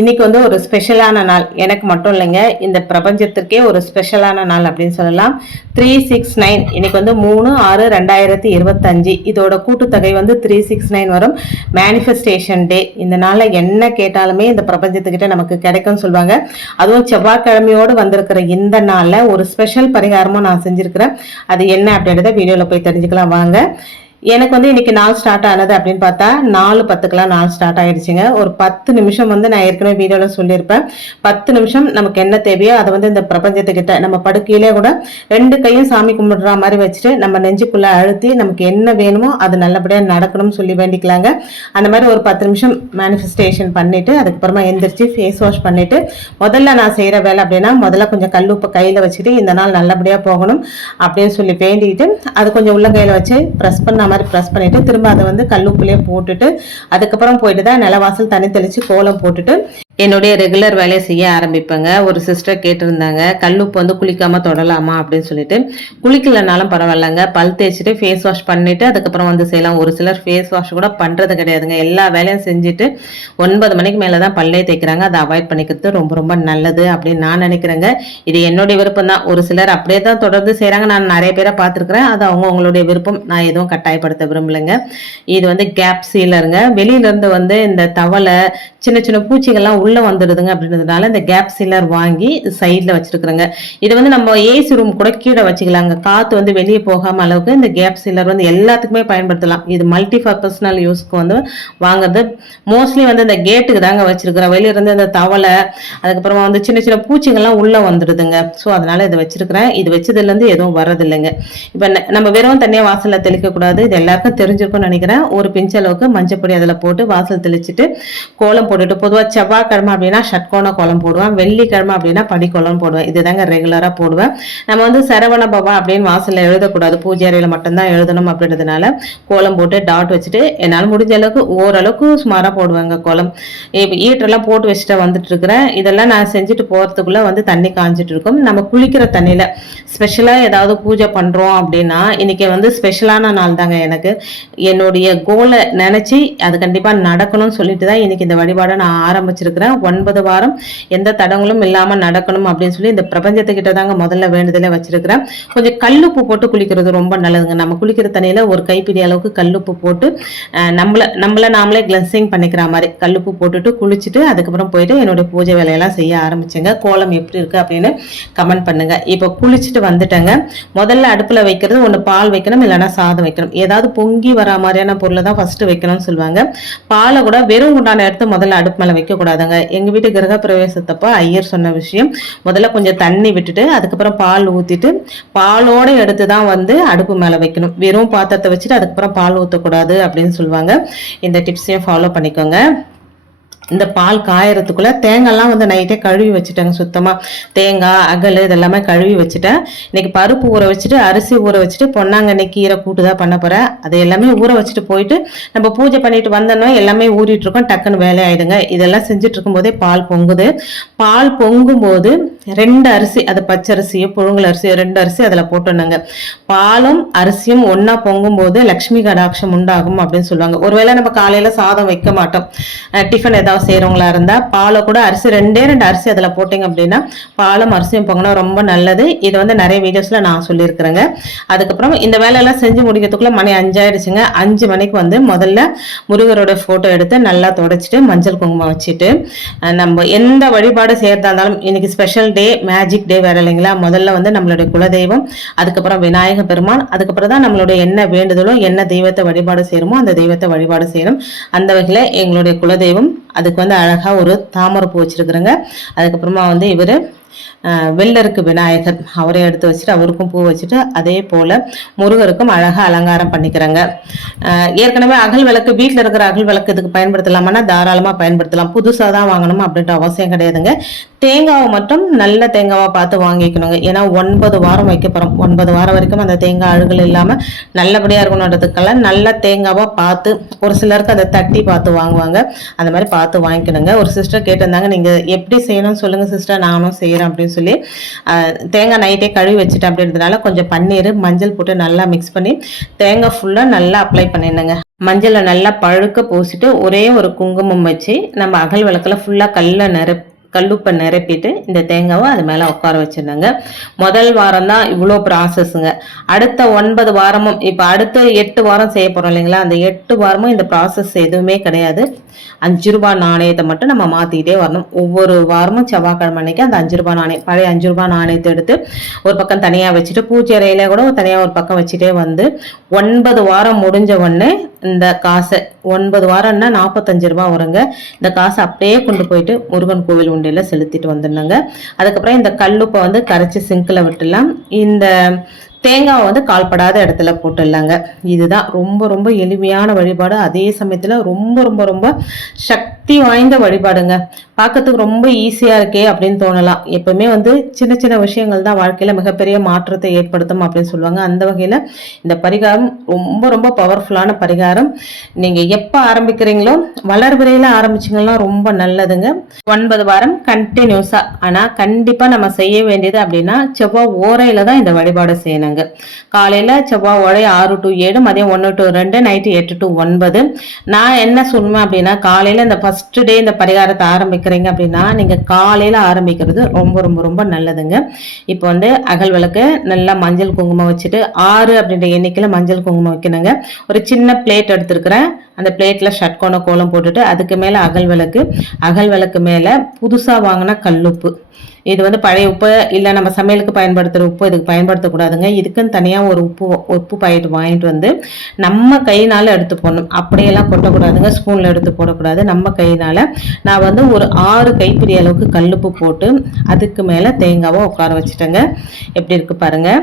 இன்னைக்கு வந்து ஒரு ஸ்பெஷலான நாள். எனக்கு மட்டும் இல்லைங்க. இந்த பிரபஞ்சத்திற்கே ஒரு ஸ்பெஷலான நாள் அப்படின்னு சொல்லலாம். த்ரீ சிக்ஸ் நைன் இன்னைக்கு வந்து மூணு ஆறு ரெண்டாயிரத்தி இருபத்தஞ்சு. இதோட கூட்டுத்தொகை வந்து த்ரீ சிக்ஸ் நைன் வரும். மேனிஃபெஸ்டேஷன் டே இந்த நாளில் என்ன கேட்டாலுமே இந்த பிரபஞ்சத்துக்கிட்ட நமக்கு கிடைக்கும்னு சொல்லுவாங்க. அதுவும் செவ்வாய்க்கிழமையோடு வந்திருக்கிற இந்த நாளில் ஒரு ஸ்பெஷல் பரிகாரமும் நான் செஞ்சுருக்கிறேன். அது என்ன அப்படின்றத வீடியோவில் போய் தெரிஞ்சுக்கலாம். வாங்க. எனக்கு வந்து இன்னைக்கு நாள் ஸ்டார்ட் ஆனது அப்படின்னு பார்த்தா நாலு பத்துக்கெல்லாம் நாள் ஸ்டார்ட் ஆயிடுச்சுங்க. ஒரு பத்து நிமிஷம் வந்து நான் ஏற்கனவே வீடியோவில் சொல்லியிருப்பேன். பத்து நிமிஷம் நமக்கு என்ன தேவையோ அதை வந்து இந்த பிரபஞ்சத்துக்கிட்ட நம்ம படுக்கையிலே கூட ரெண்டு கையும் சாமி கும்பிடுற மாதிரி வச்சுட்டு நம்ம நெஞ்சுக்குள்ள அழுத்தி நமக்கு என்ன வேணுமோ அது நல்லபடியாக நடக்கணும்னு சொல்லி வேண்டிக்கலாங்க. அந்த மாதிரி ஒரு பத்து நிமிஷம் மேனிஃபெஸ்டேஷன் பண்ணிவிட்டு அதுக்கப்புறமா எந்திரிச்சு ஃபேஸ் வாஷ் பண்ணிவிட்டு முதல்ல நான் செய்கிற வேலை அப்படின்னா முதல்ல கொஞ்சம் கல்லுப்பை கையில் வச்சுட்டு இந்த நாள் நல்லபடியாக போகணும் அப்படின்னு சொல்லி வேண்டிக்கிட்டு அது கொஞ்சம் உள்ள கையில் வச்சு ப்ரெஸ் பண்ணாமல் மாதிரி ப்ரெஸ் பண்ணிட்டு திரும்ப அதை வந்து கல்லுப்புலேயே போட்டுட்டு அதுக்கப்புறம் போயிட்டு தான் நிலவாசல் தண்ணி தெளித்து கோலம் போட்டுட்டு என்னுடைய ரெகுலர் வேலையை செய்ய ஆரம்பிப்பேங்க. ஒரு சிஸ்டர் கேட்டிருந்தாங்க கல்லுப்பு வந்து குளிக்காம தொடலாமா? அப்படின்னு சொல்லிட்டு. குளிக்கலனாலும் பரவாயில்லங்க. பல் தேய்ச்சிட்டு ஃபேஸ் வாஷ் பண்ணிட்டு அதுக்கப்புறம் வந்து செய்யலாம். ஒரு சிலர் ஃபேஸ் வாஷ் கூட பண்றது கிடையாதுங்க. எல்லா வேலையும் செஞ்சுட்டு ஒன்பது மணிக்கு மேலே தான் பல்லே தேய்க்கிறாங்க. அதை அவாய்ட் பண்ணிக்கிறது ரொம்ப ரொம்ப நல்லது அப்படின்னு நான் நினைக்கிறேங்க. இது என்னுடைய விருப்பம் தான் ஒரு சிலர் அப்படியே தான் தொடர்ந்து செய்கிறாங்க நான் நிறைய பேரை பார்த்துருக்குறேன். அது அவங்க அவங்களுடைய விருப்பம். நான் எதுவும் கட்டாயப்படுத்த விரும்பலைங்க. இது வந்து கேப் சீலருங்க வெளியிலேருந்து வந்து இந்த தவளை சின்ன சின்ன பூச்சிகள்லாம் உள்ளே வந்துடுதுங்க அப்படின்றதுனால இந்த கேப் சீலர் வாங்கி சைடில் வச்சுருக்குறேங்க. இது வந்து நம்ம ஏசி ரூம் கூட கீழே வச்சுக்கலாங்க. காற்று வந்து வெளியே போகாம அளவுக்கு இந்த கேப் சீலர் வந்து எல்லாத்துக்குமே பயன்படுத்தலாம். இது மல்டி பர்பஸ்னல் யூஸ்க்கு வந்து வாங்குறது. மோஸ்ட்லி வந்து இந்த கேட்டுக்கு தாங்க வச்சுருக்குறோம். வெளியில இருந்து இந்த தவளை அதுக்கப்புறமா வந்து சின்ன சின்ன பூச்சிகள்லாம் உள்ளே வந்துடுதுங்க. ஸோ அதனால இதை வச்சிருக்கிறேன். இது வச்சதுலேருந்து எதுவும் வரதில்லைங்க. இப்போ நம்ம வெறும் தனியாக வாசலில் தெளிக்கக்கூடாது இது எல்லாருக்கும் தெரிஞ்சிருக்கும்னு நினைக்கிறேன். ஒரு பிஞ்ச அளவுக்கு மஞ்சப்பொடி அதில் போட்டு வாசல் தெளிச்சுட்டு கோலம் போட்டுட்டு பொதுவாக செவ்வாய்க்கிழமை அப்படின்னா ஷட்கோண கோலம் போடுவேன். வெள்ளிக்கிழமை அப்படின்னா படிக்கோலம் போடுவேன். இதுதாங்க ரெகுலராக போடுவேன். நம்ம வந்து சரவண பவா அப்படின்னு வாசலில் எழுதக்கூடாது. பூஜை அறையில் மட்டும்தான் எழுதணும் அப்படின்றதுனால கோலம் போட்டு டாட் வச்சுட்டு என்னால் முடிஞ்ச அளவுக்கு ஓரளவுக்கு சுமாராக போடுவேங்க கோலம். இப்போ ஈட்டெல்லாம் போட்டு வச்சுட்டு வந்துட்டு இருக்கிறேன் இதெல்லாம் நான் செஞ்சுட்டு போகிறதுக்குள்ளே வந்து தண்ணி காஞ்சிட்டு இருக்கும் நம்ம குளிக்கிற தண்ணியில் ஸ்பெஷலாக ஏதாவது பூஜை பண்ணுறோம் அப்படின்னா இன்றைக்கி வந்து ஸ்பெஷலான நாள் தாங்க எனக்கு. என்னுடைய கோலை நினச்சி அது கண்டிப்பாக நடக்கணும்னு சொல்லிட்டு தான் இன்றைக்கி இந்த வழிபாடை நான் ஆரம்பிச்சிருக்கிறேன். ஒன்பது வாரம் எந்த தடங்களும் இல்லாமல் நடக்கணும் அப்படின்னு சொல்லி இந்த பிரபஞ்சத்துக்கிட்ட தாங்க முதல்ல வேண்டுதலே வச்சிருக்கிறேன். கொஞ்சம் கல்லுப்பு போட்டு குளிக்கிறது ரொம்ப நல்லதுங்க. நம்ம குளிக்கிற தண்ணியில் ஒரு கைப்பிடி அளவுக்கு கல்லுப்பு போட்டு நம்மளை நம்மள நம்மள நாமளே கிளன்சிங் பண்ணிக்கிற மாதிரி கல்லுப்பு போட்டுட்டு குளிச்சுட்டு அதுக்கப்புறம் போயிட்டு என்னுடைய பூஜை வேலையெல்லாம் செய்ய ஆரம்பிச்சேங்க. கோலம் எப்படி இருக்கு அப்படின்னு கமெண்ட் பண்ணுங்க. இப்போ குளிச்சுட்டு வந்துட்டேங்க. முதல்ல அடுப்பில் வைக்கிறது ஒன்று பால் வைக்கணும் இல்லைன்னா சாதம் வைக்கணும். ஏதாவது பொங்கி வர மாதிரியான பொருளை தான் ஃபஸ்ட்டு வைக்கணும்னு சொல்லுவாங்க. பாலை கூட வெறும் குண்டான எடுத்து முதல்ல அடுப்பு மேலே வைக்கக்கூடாதுங்க. எங்கள் வீட்டு கிரக பிரவேசத்தப்போ ஐயர் சொன்ன விஷயம். முதல்ல கொஞ்சம் தண்ணி விட்டுட்டு அதுக்கப்புறம் பால் ஊற்றிட்டு பாலோட எடுத்து தான் வந்து அடுப்பு மேலே வைக்கணும். வெறும் பாத்திரத்தை வச்சுட்டு அதுக்கப்புறம் பால் ஊற்றக்கூடாது அப்படின்னு சொல்லுவாங்க. இந்த டிப்ஸையும் ஃபாலோ பண்ணிக்கோங்க. இந்த பால் காயறதுக்குள்ள தேங்காய்லாம் வந்து நைட்டே கழுவி வச்சுட்டேங்க சுத்தமாக தேங்காய் அகல் இதெல்லாமே கழுவி வச்சுட்டேன். இன்னைக்கு பருப்பு ஊற வச்சுட்டு அரிசி ஊற வச்சுட்டு பொன்னாங்கண்ணி கீரை கூட்டு தான் பண்ண போகிறேன் அதை எல்லாமே ஊற வச்சுட்டு போயிட்டு நம்ம பூஜை பண்ணிட்டு வந்தோன்னா எல்லாமே ஊறிட்டு இருக்கோம். டக்குன்னு வேலையாயிடுங்க. இதெல்லாம் செஞ்சுட்டு இருக்கும்போதே பால் பொங்குது. பால் பொங்கும்போது ரெண்டு அரிசி அது பச்சரிசியோ புழுங்கல் அரிசியோ ரெண்டு அரிசி அதில் போட்டுருந்தாங்க பாலும் அரிசியும் ஒன்றா பொங்கும்போது லக்ஷ்மி கடாட்சம் உண்டாகும் அப்படின்னு சொல்லுவாங்க. ஒருவேளை நம்ம காலையில் சாதம் வைக்க மாட்டோம். டிஃபன் ஏதாவது செய்கிறவங்களா இருந்தால் பாலை கூட அரிசி ரெண்டே ரெண்டு அரிசி அதில் போட்டிங்க அப்படின்னா பாலும் அரிசியும் பொங்கினா ரொம்ப நல்லது. இது வந்து நிறைய வீடியோஸில் நான் சொல்லியிருக்கிறேங்க. அதுக்கப்புறம் இந்த வேலையெல்லாம் செஞ்சு முடிக்கிறதுக்குள்ள மணி அஞ்சாயிடுச்சுங்க. அஞ்சு மணிக்கு வந்து முதல்ல முருகரோட ஃபோட்டோ எடுத்து நல்லா தொடச்சிட்டு மஞ்சள் குங்குமம் வச்சுட்டு நம்ம எந்த வழிபாடு செய்கிறதா இருந்தாலும் இன்னைக்கு ஸ்பெஷல் டே மேஜிக் டே வேற இல்லைங்களா? முதல்ல வந்து நம்மளுடைய குலதெய்வம் அதுக்கப்புறம் விநாயக பெருமான் அதுக்கப்புறம் தான் நம்மளுடைய என்ன வேண்டுதலோ என்ன தெய்வத்தை வழிபாடு செய்கிறோமோ அந்த தெய்வத்தை வழிபாடு செய்யணும் அந்த வகையில் எங்களுடைய குலதெய்வம் அதுக்கு வந்து அழகா ஒரு தாமரை பூ வச்சிருக்கிறேங்க. அதுக்கப்புறமா வந்து இவர் வெள்ளருக்கு விநாயகர். அவரை எடுத்து வச்சுட்டு அவருக்கும் பூ வச்சுட்டு அதே போல முருகருக்கும் அழகாக அலங்காரம் பண்ணிக்கிறாங்க. ஏற்கனவே அகல் விளக்கு வீட்டில் இருக்கிற அகல் விளக்கு இதுக்கு பயன்படுத்தலாமான்னா தாராளமாக பயன்படுத்தலாம். புதுசாக தான் வாங்கணும் அப்படின்ற அவசியம் கிடையாதுங்க. தேங்காவை மட்டும் நல்ல தேங்காவாக பார்த்து வாங்கிக்கணுங்க. ஏன்னா ஒன்பது வாரம் வைக்க போகிறோம் ஒன்பது வாரம் வரைக்கும் அந்த தேங்காய் அழுகல் இல்லாமல் நல்லபடியாக இருக்கணுன்றதுக்கெல்லாம் நல்ல தேங்காவாக பார்த்து ஒரு சிலருக்கு அதை தட்டி பார்த்து வாங்குவாங்க. அந்த மாதிரி பார்த்து வாங்கிக்கணுங்க. ஒரு சிஸ்டர் கேட்டிருந்தாங்க நீங்கள் எப்படி செய்யணும்னு சொல்லுங்கள் சிஸ்டர் நானும் செய்கிறேன் அப்படின்னு சொல்லி. தேங்காய் நைட்டே கழுவி வச்சுட்டேன் அப்படின்றதுனால கொஞ்சம் பன்னீர் மஞ்சள் போட்டு நல்லா மிக்ஸ் பண்ணி தேங்காய் ஃபுல்லாக நல்லா அப்ளை பண்ணிடுங்க மஞ்சளை நல்லா பழுக்க பூசிட்டு ஒரே ஒரு குங்குமம் வச்சு நம்ம அகல் விளக்கில் ஃபுல்லாக கல்லை நிரப்பி கல்லுப்பை நிரப்பிட்டு இந்த தேங்காவை அது மேலே உட்கார வச்சுருந்தாங்க முதல் வாரம் தான் இவ்வளோ ப்ராசஸ்ங்க அடுத்த ஒன்பது வாரமும் இப்போ அடுத்த எட்டு வாரம் செய்ய போகிறோம் இல்லைங்களா? அந்த எட்டு வாரமும் இந்த ப்ராசஸ் எதுவுமே கிடையாது. அஞ்சு ரூபா நாணயத்தை மட்டும் நம்ம மாற்றிக்கிட்டே வரணும். ஒவ்வொரு வாரமும் செவ்வாய்க்கிழமை அன்னைக்கு அந்த அஞ்சு ரூபா நாணயம் பழைய அஞ்சு ரூபா நாணயத்தை எடுத்து ஒரு பக்கம் தனியாக வச்சுட்டு பூஜை அறையில கூட தனியாக ஒரு பக்கம் வச்சுட்டே வந்து ஒன்பது வாரம் முடிஞ்ச உடனே இந்த காசை ஒன்பது வாரம்னா நாற்பத்தஞ்சு ரூபாய் வருங்க. இந்த காசை அப்படியே கொண்டு போயிட்டு முருகன் கோவில் உண்டு முண்டியில் செலுத்திட்டு வந்துடணுங்க. அதுக்கப்புறம் இந்த கல்லுப்பை வந்து கரைச்சி சிங்கில் விட்டுடலாம். இந்த தேங்காவை வந்து கால்படாத இடத்துல போட்டுடலாங்க. இதுதான் ரொம்ப ரொம்ப எளிமையான வழிபாடு. அதே சமயத்தில் ரொம்ப ரொம்ப ரொம்ப சக்தி வாய்ந்த வழிபாடுங்க. பார்க்கறதுக்கு ரொம்ப ஈஸியாக இருக்கே அப்படின்னு தோணலாம். எப்பவுமே வந்து சின்ன சின்ன விஷயங்கள் தான் வாழ்க்கையில் மிகப்பெரிய மாற்றத்தை ஏற்படுத்தும் அப்படின்னு சொல்லுவாங்க. அந்த வகையில் இந்த பரிகாரம் ரொம்ப ரொம்ப பவர்ஃபுல்லான பரிகாரம். நீங்கள் எப்போ ஆரம்பிக்கிறீங்களோ வளர்பிறையில் ஆரம்பிச்சிங்கன்னா ரொம்ப நல்லதுங்க. ஒன்பது வாரம் கண்டினியூஸாக ஆனால் கண்டிப்பாக நம்ம செய்ய வேண்டியது அப்படின்னா செவ்வாய் ஓரையில் தான் இந்த வழிபாடு செய்யணுங்க. காலையில் செவ்வாய் ஓரை ஆறு டு ஏழு மதியம் ஒன்று டு ரெண்டு நைட்டு எட்டு டு ஒன்பது. நான் என்ன சொல்லுவேன் அப்படின்னா காலையில் இந்த ஃபஸ்ட்டு டே இந்த பரிகாரத்தை இருக்கிறீங்க அப்படின்னா நீங்கள் காலையில் ஆரம்பிக்கிறது ரொம்ப ரொம்ப ரொம்ப நல்லதுங்க. இப்போ வந்து அகல் விளக்கு நல்லா மஞ்சள் குங்குமம் வச்சுட்டு ஆறு அப்படின்ற எண்ணிக்கையில் மஞ்சள் குங்குமம் வைக்கணுங்க. ஒரு சின்ன பிளேட் எடுத்துருக்கிறேன். அந்த பிளேட்டில் ஷட்கோண கோலம் போட்டுட்டு அதுக்கு மேலே அகல் விளக்கு. அகல் விளக்கு மேலே புதுசாக வாங்கின கல்லுப்பு. இது வந்து பழைய உப்பு இல்லை நம்ம சமையலுக்கு பயன்படுத்துகிற உப்பு இதுக்கு பயன்படுத்தக்கூடாதுங்க. இதுக்குன்னு தனியாக ஒரு உப்பு உப்பு பாக்கெட் வாங்கிட்டு வந்து நம்ம கையினால் எடுத்து போடணும். அப்படியெல்லாம் கொட்டக்கூடாதுங்க. ஸ்பூனில் எடுத்து போடக்கூடாது. நம்ம கையினால். நான் வந்து ஒரு ஆறு கைப்பிடி அளவுக்கு கல்லுப்பு போட்டு அதுக்கு மேலே தேங்காவை உட்கார வச்சுட்டேங்க. எப்படி இருக்குது பாருங்கள்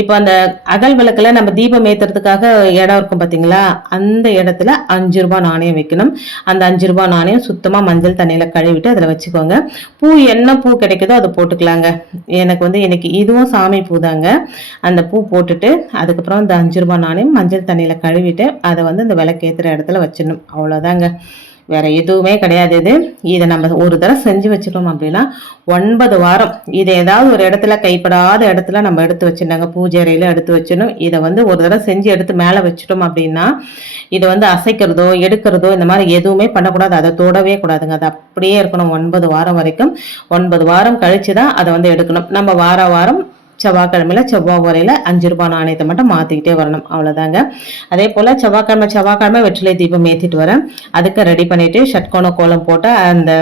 இப்போ அந்த அகல் விளக்கில் நம்ம தீபம் ஏற்றுறதுக்காக இடம் இருக்கும் பார்த்தீங்களா அந்த இடத்துல அஞ்சு ரூபா நாணயம் வைக்கணும். அந்த அஞ்சு ரூபா நாணயம் சுத்தமாக மஞ்சள் தண்ணியில் கழுவிட்டு அதில் வச்சுக்கோங்க. பூ என்ன பூ கிடைக்குதோ அதை போட்டுக்கலாங்க. எனக்கு வந்து இன்றைக்கி இதுவும் சாமி பூ தாங்க. அந்த பூ போட்டுட்டு அதுக்கப்புறம் அந்த அஞ்சு ரூபா நாணயம் மஞ்சள் தண்ணியில் கழுவிட்டு அதை வந்து இந்த விளக்கு ஏற்றுற இடத்துல வச்சிடணும். அவ்வளோதாங்க வேறு எதுவுமே கிடையாது இது. இதை நம்ம ஒரு தடவை செஞ்சு வச்சுட்டோம் அப்படின்னா ஒன்பது வாரம். இதை ஏதாவது ஒரு இடத்துல கைப்படாத இடத்துல நம்ம எடுத்து வச்சிருந்தாங்க பூஜை அறையில் எடுத்து வச்சிடணும். இதை வந்து ஒரு தடவை செஞ்சு எடுத்து மேலே வச்சுட்டோம் அப்படின்னா இதை வந்து அசைக்கிறதோ எடுக்கிறதோ இந்த மாதிரி எதுவுமே பண்ணக்கூடாது. அதை தொடவே கூடாதுங்க. அது அப்படியே இருக்கணும். ஒன்பது வாரம் வரைக்கும். ஒன்பது வாரம் கழித்து தான் அதை வந்து எடுக்கணும். நம்ம வார வாரம் செவ்வாய்க்கிழமையில் செவ்வாய் முறையில் அஞ்சு ரூபாய் நாணயத்தை மட்டும் மாற்றிக்கிட்டே வரணும். அவ்வளோதாங்க அதே போல் செவ்வாய்க்கிழமை செவ்வாய்க்கிழமை வெற்றிலை தீபம் ஏற்றிட்டு வரேன். அதுக்கு ரெடி பண்ணிவிட்டு ஷட்கோண கோலம் போட்டு அந்த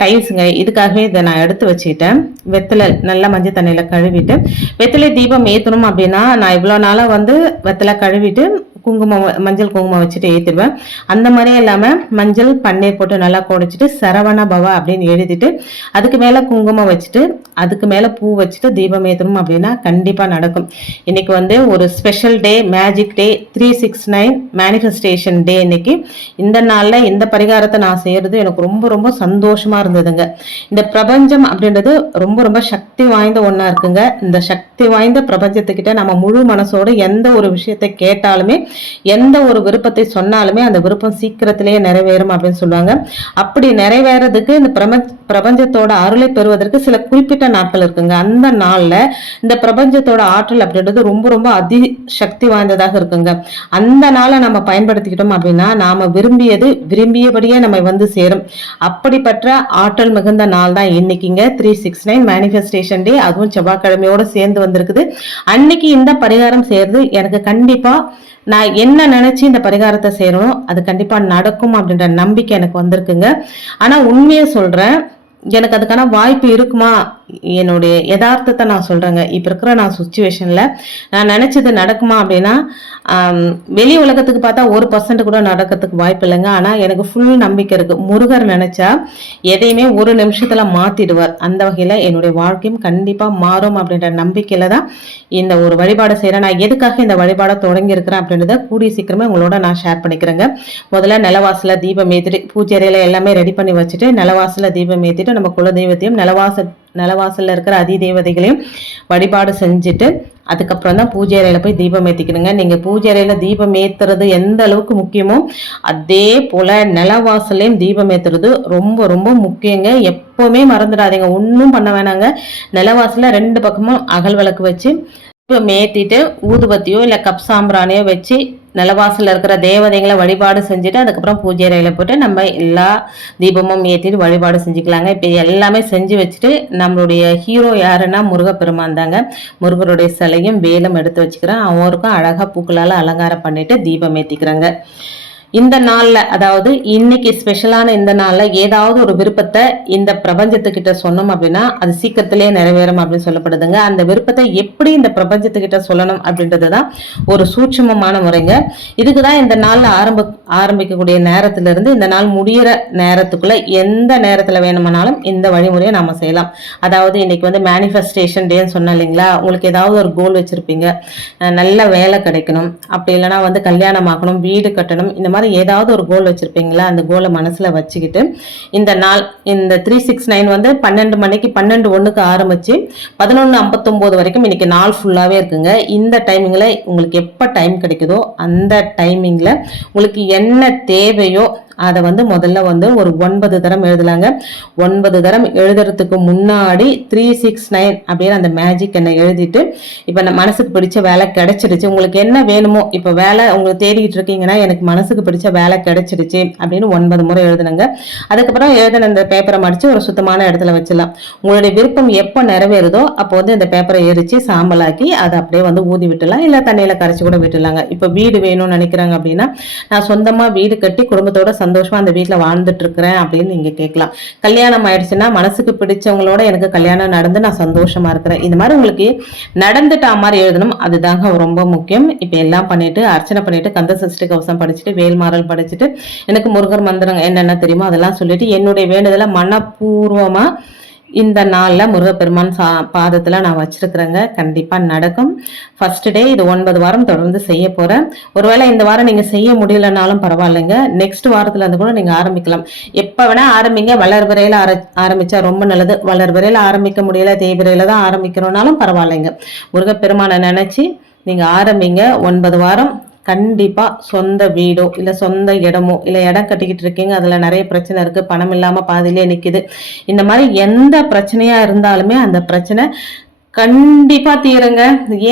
டைல்ஸுங்க இதுக்காகவே இதை நான் எடுத்து வச்சுக்கிட்டேன். வெத்தலை நல்லா மஞ்சள் தண்ணியில் கழுவிட்டு வெத்தலை தீபம் ஏற்றணும் அப்படின்னா நான் இவ்வளோ நாளாக வந்து வெத்தலை கழுவிட்டு குங்குமம் மஞ்சள் குங்குமம் வச்சுட்டு ஏற்றிடுவேன் அந்த மாதிரியே இல்லாமல் மஞ்சள் பன்னீர் போட்டு நல்லா குடைச்சிட்டு சரவண பவா அப்படின்னு எழுதிட்டு அதுக்கு மேலே குங்குமம் வச்சுட்டு அதுக்கு மேலே பூ வச்சுட்டு தீபம் ஏற்றணும் அப்படின்னா கண்டிப்பாக நடக்கும். இன்றைக்கி வந்து ஒரு special day magic day three six nine manifestation day இன்னைக்கு. இந்த நாளில் இந்த பரிகாரத்தை நான் செய்கிறது எனக்கு ரொம்ப ரொம்ப சந்தோஷமாக இருந்ததுங்க. இந்த பிரபஞ்சம் அப்படின்றது ரொம்ப ரொம்ப சக்தி வாய்ந்த ஒன்றா இருக்குங்க. இந்த சக்தி வாய்ந்த பிரபஞ்சத்துக்கிட்ட நம்ம முழு மனசோட எந்த ஒரு விஷயத்தை கேட்டாலுமே எந்த ஒரு விருப்பத்தை சொன்னாலுமே அந்த விருப்பம் சீக்கிரத்திலேயே நிறைவேறும் அப்படின்னு சொல்லுவாங்க. அப்படி நிறைவேறதுக்கு இந்த பிரபஞ்ச பிரபஞ்சத்தோட அருளை பெறுவதற்கு சில குறிப்பிட்ட நாட்கள் இருக்குங்க. அந்த நாள்ல இந்த பிரபஞ்சத்தோட ஆற்றல் அப்படின்றது ரொம்ப ரொம்ப அதி சக்தி வாய்ந்ததாக இருக்குங்க. அந்த நாளை நம்ம பயன்படுத்திக்கிட்டோம் அப்படின்னா நாம விரும்பியது விரும்பியபடியே நம்ம வந்து சேரும். அப்படிப்பட்ட ஆற்றல் மிகுந்த நாள் தான் இன்னைக்குங்க. Three six nine manifestation day அதுவும் செவ்வாய்க்கிழமையோட சேர்ந்து வந்திருக்குது. அன்னைக்கு இந்த பரிகாரம் செய்யறது எனக்கு கண்டிப்பா நான் என்ன நினச்சி இந்த பரிகாரத்தை செய்கிறோம் அது கண்டிப்பாக நடக்கும் அப்படின்ற நம்பிக்கை எனக்கு வந்திருக்குங்க. ஆனால் உண்மையை சொல்கிறேன் எனக்கு அதுக்கான வாய்ப்பு இருக்குமா? என்னுடைய யதார்த்தத்தை நான் சொல்கிறேங்க இப்போ இருக்கிற நான் சுச்சுவேஷனில் நான் நினச்சது நடக்குமா அப்படின்னா வெளி உலகத்துக்கு பார்த்தா ஒரு பர்சன்ட் கூட நடக்கிறதுக்கு வாய்ப்பு இல்லைங்க. ஆனால் எனக்கு ஃபுல் நம்பிக்கை இருக்குது முருகர் நினச்சா எதையுமே ஒரு நிமிஷத்தில் மாற்றிடுவார் அந்த வகையில் என்னுடைய வாழ்க்கையும் கண்டிப்பாக மாறும் அப்படின்ற நம்பிக்கையில் தான் இந்த ஒரு வழிபாடை செய்கிறேன் நான் எதுக்காக இந்த வழிபாடை தொடங்கியிருக்கிறேன் அப்படின்றத கூடிய சீக்கிரமே உங்களோட நான் ஷேர் பண்ணிக்கிறேங்க. முதல்ல நிலவாசலில் தீபம் ஏற்றிட்டு பூஜை எல்லாமே ரெடி பண்ணி வச்சுட்டு நிலவாசலில் தீபம் ஏற்றிட்டு நம்ம குலதெய்வத்தையும் நிலவாசல் நிலவாசலில் இருக்கிற அதி தேவதைகளையும் வழிபாடு செஞ்சுட்டு அதுக்கப்புறம் தான் பூஜை அறையில் போய் தீபம் ஏற்றிக்கணுங்க நீங்கள் பூஜை அறையில் தீபம் ஏற்றுறது எந்த அளவுக்கு முக்கியமோ அதே போல் நிலவாசலையும் தீபம் ஏற்றுறது ரொம்ப ரொம்ப முக்கியங்க. எப்போவுமே மறந்துடாதீங்க. ஒன்றும் பண்ண வேணாங்க. நிலவாசலில் ரெண்டு பக்கமும் அகல் விளக்கு வச்சு தீபம் ஏற்றிட்டு ஊதுபத்தியோ இல்லை கப் சாம்பிராணியோ வச்சு நிலவாசலில் இருக்கிற தேவதைகளை வழிபாடு செஞ்சுட்டு அதுக்கப்புறம் பூஜை அறையில் போட்டு நம்ம எல்லா தீபமும் ஏற்றிட்டு வழிபாடு செஞ்சுக்கலாங்க. இப்போ எல்லாமே செஞ்சு வச்சுட்டு நம்மளுடைய ஹீரோ யாருன்னா முருகப்பெருமான் தாங்க. முருகருடைய சிலையும் வேலும் எடுத்து வச்சுக்கிறேன். அவருக்கும் அழகாக பூக்களால் அலங்காரம் பண்ணிட்டு தீபம் ஏற்றிக்கிறேங்க இந்த நாளில் அதாவது இன்னைக்கு ஸ்பெஷலான இந்த நாளில் ஏதாவது ஒரு விருப்பத்தை இந்த பிரபஞ்சத்துக்கிட்ட சொன்னோம் அப்படின்னா அது சீக்கிரத்திலே நிறைவேறும் அப்படின்னு சொல்லப்படுதுங்க. அந்த விருப்பத்தை எப்படி இந்த பிரபஞ்சத்துக்கிட்ட சொல்லணும் அப்படின்றது தான் ஒரு சூட்சமமான முறைங்க. இதுக்கு தான் இந்த நாளில் ஆரம்ப ஆரம்பிக்கக்கூடிய நேரத்திலிருந்து இந்த நாள் முடியிற நேரத்துக்குள்ள எந்த நேரத்தில் வேணுமானாலும் இந்த வழிமுறையை நாம செய்யலாம். அதாவது இன்னைக்கு வந்து மேனிஃபெஸ்டேஷன் டேன்னு சொன்னோம் இல்லைங்களா? உங்களுக்கு ஏதாவது ஒரு கோல் வச்சிருப்பீங்க. நல்ல வேலை கிடைக்கணும். அப்படி இல்லைன்னா வந்து கல்யாணம் ஆகணும் வீடு கட்டணும். இந்த மாதிரி ஏதாவது ஒரு கோல் வச்சுருப்பீங்களா? அந்த கோலை மனசில் வச்சுக்கிட்டு இந்த நாள் இந்த த்ரீ சிக்ஸ் நைன் வந்து பன்னெண்டு மணிக்கு பன்னெண்டு ஒன்றுக்கு ஆரம்பித்து பதினொன்று ஐம்பத்தொம்போது வரைக்கும் இன்னைக்கு நாள் ஃபுல்லாகவே இருக்குங்க. இந்த டைமிங்கில் உங்களுக்கு எப்போ டைம் கிடைக்குதோ அந்த டைமிங்கில் உங்களுக்கு என்ன தேவையோ அதை வந்து முதல்ல வந்து ஒரு ஒன்பது தரம் எழுதலாங்க. ஒன்பது தரம் எழுதுறதுக்கு முன்னாடி த்ரீ சிக்ஸ் நைன் அப்படின்னு அந்த மேஜிக் என்ன எழுதிட்டு இப்போ நம்ம மனசுக்கு பிடிச்ச வேலை கிடைச்சிடுச்சு. உங்களுக்கு என்ன வேணுமோ இப்போ வேலை உங்களுக்கு தேடிட்டு இருக்கீங்கன்னா எனக்கு மனசுக்கு பிடிச்ச வேலை கிடைச்சிடுச்சு அப்படின்னு ஒன்பது முறை எழுதுனுங்க. அதுக்கப்புறம் எழுதின இந்த பேப்பரை மடிச்சு ஒரு சுத்தமான இடத்துல வச்சிடலாம். உங்களுடைய விருப்பம் எப்போ நிறைவேறுதோ அப்போ வந்து இந்த பேப்பரை எரிச்சு சாம்பலாக்கி அதை அப்படியே வந்து ஊதி விட்டுலாம் இல்லை தண்ணியில் கரைச்சி கூட விட்டுலாங்க இப்போ வீடு வேணும்னு நினைக்கிறாங்க அப்படின்னா நான் சொந்தமாக வீடு கட்டி குடும்பத்தோட சந்தோஷமா அந்த வீட்டில் வாழ்ந்துட்டு இருக்கிறேன் அப்படின்னு நீங்க கேட்கலாம். கல்யாணம் ஆயிடுச்சுன்னா மனசுக்கு பிடிச்சவங்களோட எனக்கு கல்யாணம் நடந்து நான் சந்தோஷமா இருக்கிறேன். இந்த மாதிரி உங்களுக்கு நடந்துட்டா மாதிரி எழுதணும். அதுதாங்க ரொம்ப முக்கியம். இப்போ எல்லாம் பண்ணிட்டு அர்ச்சனை பண்ணிட்டு கந்த சஷ்டி கவசம் படிச்சுட்டு வேல்மாறல் படிச்சுட்டு எனக்கு முருகர் மந்திரம் என்னென்ன தெரியுமோ அதெல்லாம் சொல்லிட்டு என்னுடைய வேண்டுதலை மனப்பூர்வமா இந்த நாளில் முருகப்பெருமான் சா பாதத்தில் நான் வச்சிருக்கிறேங்க. கண்டிப்பாக நடக்கும். ஃபர்ஸ்ட் டே இது ஒன்பது வாரம் தொடர்ந்து செய்ய போகிறேன் ஒருவேளை இந்த வாரம் நீங்கள் செய்ய முடியலனாலும் பரவாயில்லைங்க. நெக்ஸ்ட் வாரத்தில் இருந்து கூட நீங்கள் ஆரம்பிக்கலாம். எப்போ வேணால் ஆரம்பிங்க. வளர்பிறையில் ஆர ஆரம்பித்தா ரொம்ப நல்லது. வளர்பிறையில் ஆரம்பிக்க முடியல தேய்பிறையில் தான் ஆரம்பிக்கிறோனாலும் பரவாயில்லைங்க. முருகப்பெருமானை நினச்சி நீங்கள் ஆரம்பிங்க. ஒன்பது வாரம் கண்டிப்பா சொந்த வீடோ இல்ல சொந்த இடமோ இல்ல இடம் கட்டிக்கிட்டு இருக்கீங்க. அதுல நிறைய பிரச்சனை இருக்கு. பணம் இல்லாம பாதியிலே நிக்குது. இந்த மாதிரி எந்த பிரச்சனையா இருந்தாலுமே அந்த பிரச்சனை கண்டிப்பாக தீருங்க.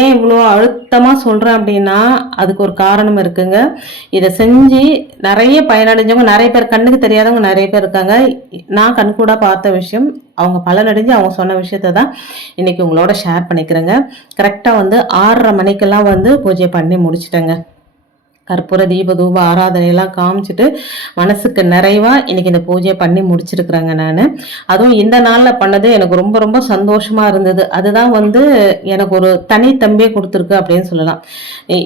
ஏன் இவ்வளோ அழுத்தமாக சொல்கிறேன் அப்படின்னா அதுக்கு ஒரு காரணம் இருக்குங்க. இதை செஞ்சு நிறைய பயனடைஞ்சவங்க நிறைய பேர் கண்ணுக்கு தெரியாதவங்க நிறைய பேர் இருக்காங்க. நான் கண்கூட பார்த்த விஷயம் அவங்க பலனடைஞ்சு அவங்க சொன்ன விஷயத்த தான் இன்னைக்கு உங்களோட ஷேர் பண்ணிக்கிறேங்க. கரெக்டாக வந்து ஆறரை மணிக்கெல்லாம் வந்து பூஜை பண்ணி முடிச்சிட்டேங்க. கற்பூர தீபதூப ஆராதனையெல்லாம் காமிச்சிட்டு மனசுக்கு நிறைவாக இன்றைக்கி இந்த பூஜையை பண்ணி முடிச்சிருக்கிறேங்க நான். அதுவும் இந்த நாளில் பண்ணது எனக்கு ரொம்ப ரொம்ப சந்தோஷமாக இருந்தது. அதுதான் வந்து எனக்கு ஒரு தனி தம்பியை கொடுத்துருக்கு அப்படின்னு சொல்லலாம்.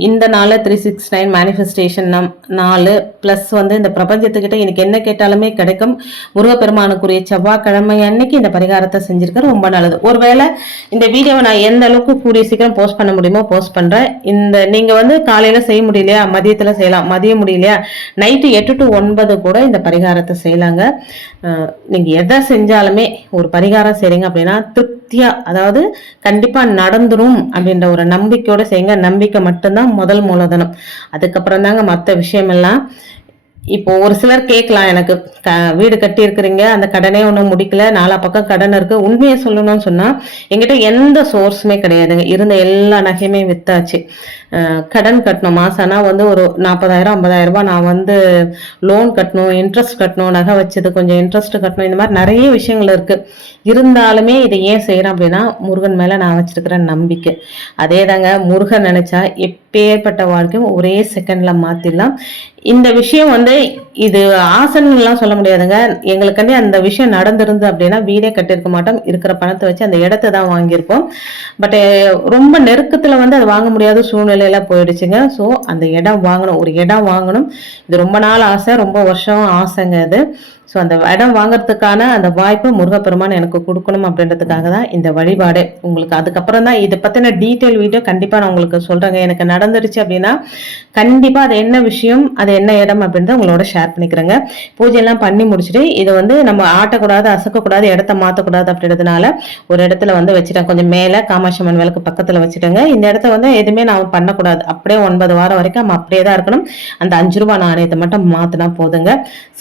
இந்த நாளில் த்ரீ சிக்ஸ் நைன் மேனிஃபெஸ்டேஷன் நம் நாலு ப்ளஸ் வந்து இந்த பிரபஞ்சத்துக்கிட்ட எனக்கு என்ன கேட்டாலுமே கிடைக்கும். முருகப்பெருமானுக்குரிய செவ்வாய்க்கிழமை அன்னைக்கு இந்த பரிகாரத்தை செஞ்சுருக்கேன் ரொம்ப நல்லது. ஒருவேளை இந்த வீடியோவை நான் எந்த அளவுக்கு கூடிய சீக்கிரம் போஸ்ட் பண்ண முடியுமோ போஸ்ட் பண்ணுறேன் இந்த நீங்கள் வந்து காலையில் செய்ய முடியலையா? மதியத்தில் செய்யலாம். மதியம் முடியலையா நைட்டு எட்டு டு ஒன்பது கூட இந்த பரிகாரத்தை செய்யலாங்க. நீங்கள் எதை செஞ்சாலுமே ஒரு பரிகாரம் செய்கிறீங்க அப்படின்னா திருப்தியாக அதாவது கண்டிப்பாக நடந்துடும் அப்படின்ற ஒரு நம்பிக்கையோடு செய்யுங்க. நம்பிக்கை மட்டும்தான் முதல் மூலதனம். அதுக்கப்புறம் தாங்க மற்ற விஷயமெல்லாம். இப்போ ஒரு சிலர் கேட்கலாம் எனக்கு க வீடு கட்டி இருக்கிறீங்க அந்த கடனே ஒன்றும் முடிக்கல நாலா பக்கம் கடன் இருக்கு உண்மையை சொல்லணும்னு சொன்னால் என்கிட்ட எந்த சோர்ஸுமே கிடையாதுங்க. இருந்த எல்லா நகையுமே வித்தாச்சு. கடன் கட்டணும்? மாசம்னா வந்து ஒரு நாற்பதாயிரம் ஐம்பதாயிரம் ரூபாய் நான் வந்து லோன் கட்டணும் இன்ட்ரெஸ்ட் கட்டணும் நகை வச்சது கொஞ்சம் இன்ட்ரெஸ்ட் கட்டணும் இந்த மாதிரி நிறைய விஷயங்கள் இருக்கு. இருந்தாலுமே இதை ஏன் செய்யறேன் அப்படின்னா முருகன் மேல நான் வச்சிருக்கிற நம்பிக்கை. அதே தாங்க முருகன் நினைச்சா எப்பேற்பட்ட வாழ்க்கையும் ஒரே செகண்ட்ல மாத்திடலாம். இந்த விஷயம் வந்து இது ஆசன்லாம் சொல்ல முடியாதுங்க. எங்களுக்காண்டி அந்த விஷயம் நடந்திருந்து அப்படின்னா வீடே கட்டியிருக்க மாட்டோம். இருக்கிற பணத்தை வச்சு அந்த இடத்த தான் வாங்கியிருப்போம். பட் ரொம்ப நெருக்கத்துல வந்து அது வாங்க முடியாத சூழ்நிலை வேலையெல்லாம் போயிடுச்சுங்க. ஸோ அந்த இடம் வாங்கணும். ஒரு இடம் வாங்கணும். இது ரொம்ப நாள் ஆசை. ரொம்ப வருஷம் ஆசைங்க அது. ஸோ அந்த இடம் வாங்குறதுக்கான அந்த வாய்ப்பு முருகப்பெருமான் எனக்கு கொடுக்கணும் அப்படின்றதுக்காக தான் இந்த வழிபாடு. உங்களுக்கு அதுக்கப்புறம் தான் இதை பற்றின டீட்டெயில் வீடியோ கண்டிப்பாக நான் உங்களுக்கு சொல்கிறேங்க எனக்கு நடந்துருச்சு அப்படின்னா கண்டிப்பாக அது என்ன விஷயம் அது என்ன இடம் அப்படின்றத உங்களோட ஷேர் பண்ணிக்கிறேங்க. பூஜையெல்லாம் பண்ணி முடிச்சுட்டு இதை வந்து நம்ம ஆட்டக்கூடாது அசக்கக்கூடாது இடத்த மாற்றக்கூடாது அப்படின்றதுனால ஒரு இடத்துல வந்து வச்சுட்டேன். கொஞ்சம் மேலே காமாட்சி விளக்கு பக்கத்தில் வச்சுட்டேங்க. இந்த இடத்த வந்து எதுவுமே நான் பண்ணக்கூடாது. அப்படியே ஒன்பது வாரம் வரைக்கும் நம்ம அப்படியே தான் இருக்கணும். அந்த அஞ்சு ரூபா நாணயத்தை மட்டும் மாற்றினா போதுங்க.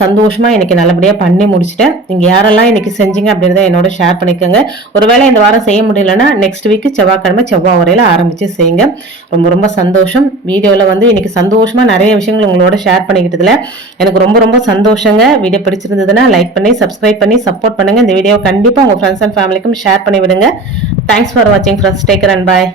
சந்தோஷமாக எனக்கு நல்ல நல்லபடியாக பண்ணி முடிச்சுட்டேன். நீங்கள் யாரெல்லாம் இன்னைக்கு செஞ்சீங்க அப்படின்றத என்னோட ஷேர் பண்ணிக்கோங்க. ஒருவேளை இந்த வாரம் செய்ய முடியலன்னா நெக்ஸ்ட் வீக் செவ்வாய்க்கிழமை செவ்வாய் வரையில ஆரம்பித்து செய்யுங்க. ரொம்ப ரொம்ப சந்தோஷம். வீடியோவில் வந்து இன்றைக்கி சந்தோஷமாக நிறைய விஷயங்கள் உங்களோட ஷேர் பண்ணிக்கிட்டதில் எனக்கு ரொம்ப ரொம்ப சந்தோஷங்க. வீடியோ பிடிச்சிருந்ததுன்னா லைக் பண்ணி சப்ஸ்கிரைப் பண்ணி சப்போர்ட் பண்ணுங்க. இந்த வீடியோ கண்டிப்பாக உங்கள் ஃப்ரெண்ட்ஸ் அண்ட் ஃபேமிலிக்கும் ஷேர் பண்ணி விடுங்க தேங்க்ஸ் ஃபார் வாட்சிங் friends take care and bye